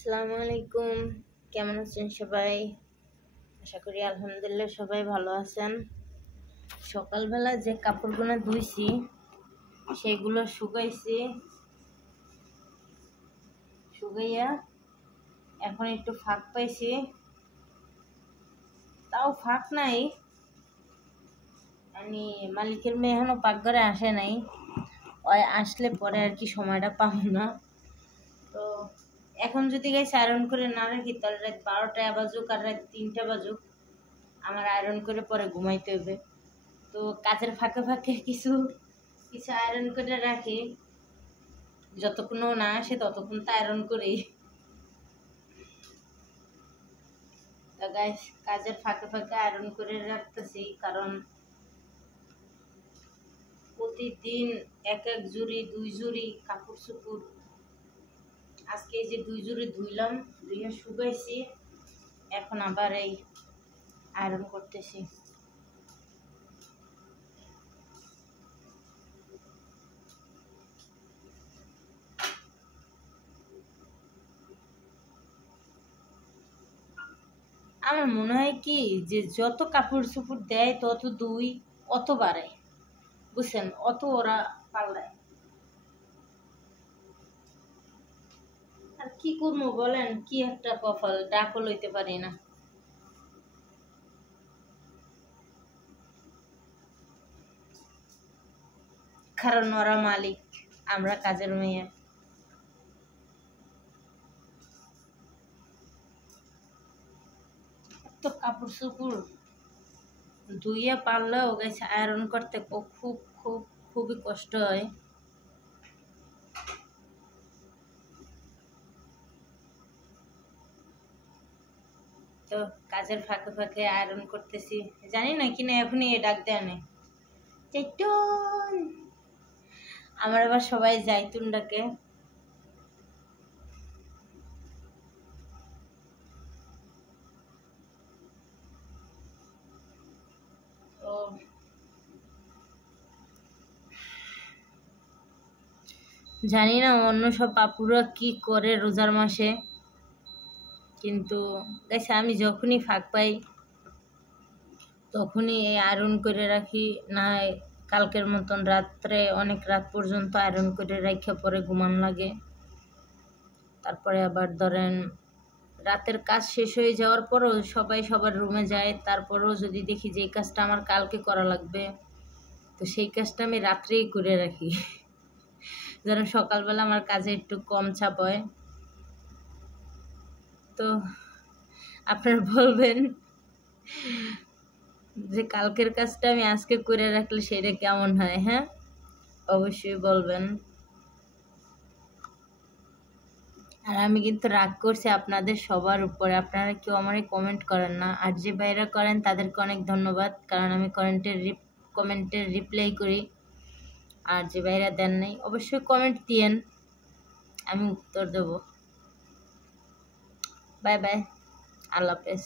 আসসালামু আলাইকুম। কেমন আছেন সবাই? আশা করি আলহামদুলিল্লাহ সবাই ভালো আছেন। সকালবেলা যে কাপড়গুলো ধুইছি সেগুলো শুকাইয়া এখন একটু ফাঁক পাইছি, তাও ফাঁক নাই। মালিকের মেয়ে এখনো পাকঘরে আসে নাই, ওই আসলে পরে আর কি সময়টা পাবো না। তো এখন যদি গাইস আয়রন করে না রাখি তাহলে রাত 12টা বাজুক আর রাত 3টা বাজুক আমার আয়রন করে পরে ঘুমাইতে হবে। তো কাজের ফাঁকে ফাঁকে কিছু কিছু আয়রন করে রাখি, যতক্ষণ না আসে ততক্ষণ তো আয়রন করি। তো গাইস কাজের ফাঁকে ফাঁকে আয়রন করে রাখতেছি, কারণ প্রতিদিন এক এক জুড়ি 2 জুড়ি কাপড় চোপড়। আজকে এই যে 2 জুড়ি ধুইলাম, ধুইয়া শুকাইছি, এখন আবার এই আয়রন করতেছি। আমার মনে হয় কি যে যত কাপড় চোপড় দেয় তত দুই অত বাড়ায়, বুঝছেন, অত ওরা পাল্লায়। আর কি করবো বলেন, কি একটা কপাল, ডাকও লইতে পারি না। কারণ ওরা মালিক, আমরা কাজের মেয়ে। তো কাপড় চোপড় ধুইয়া পারলেও গেছে আয়রন করতে খুব খুব খুবই কষ্ট হয়। তো কাজের ফাঁকে ফাঁকে আয়রন করতেছি, জানি না কিনা এখনই ডাক দেয় না জাইতুন। আমার আবার সবাই জাইতুন ডাকে। তো জানি না অন্য সব আপুরা কি করে রোজার মাসে, কিন্তু গেছে আমি যখনই ফাঁক পাই তখনই এই আয়রন করে রাখি। না কালকের মতন রাত্রে অনেক রাত পর্যন্ত আয়রন করে রাখা পরে ঘুমান লাগে। তারপরে আবার ধরেন রাতের কাজ শেষ হয়ে যাওয়ার পরও সবাই সবার রুমে যায়, তারপরেও যদি দেখি যে এই কাজটা আমার কালকে করা লাগবে, তো সেই কাজটা আমি রাত্রেই করে রাখি যেন সকালবেলা আমার কাজে একটু কম চাপ হয়। তো আপনারা বলবেন যে কালকের কাজটা আমি আজকে করে রাখলে সেটা কেমন হয়? হ্যাঁ, অবশ্যই বলবেন। আর আমি কিন্তু রাগ করছি আপনাদের সবার উপরে, আপনারা কেউ আমারে কমেন্ট করেন না, আর যে ভাইরা করেন তাদেরকে অনেক ধন্যবাদ, কারণ আমি কমেন্টের রিপ্লাই করি। আর যে ভাইরা দেন নাই অবশ্যই কমেন্ট দিয়েন, আমি উত্তর দেব। বাই বাই, আল্লাহ হাফেজ।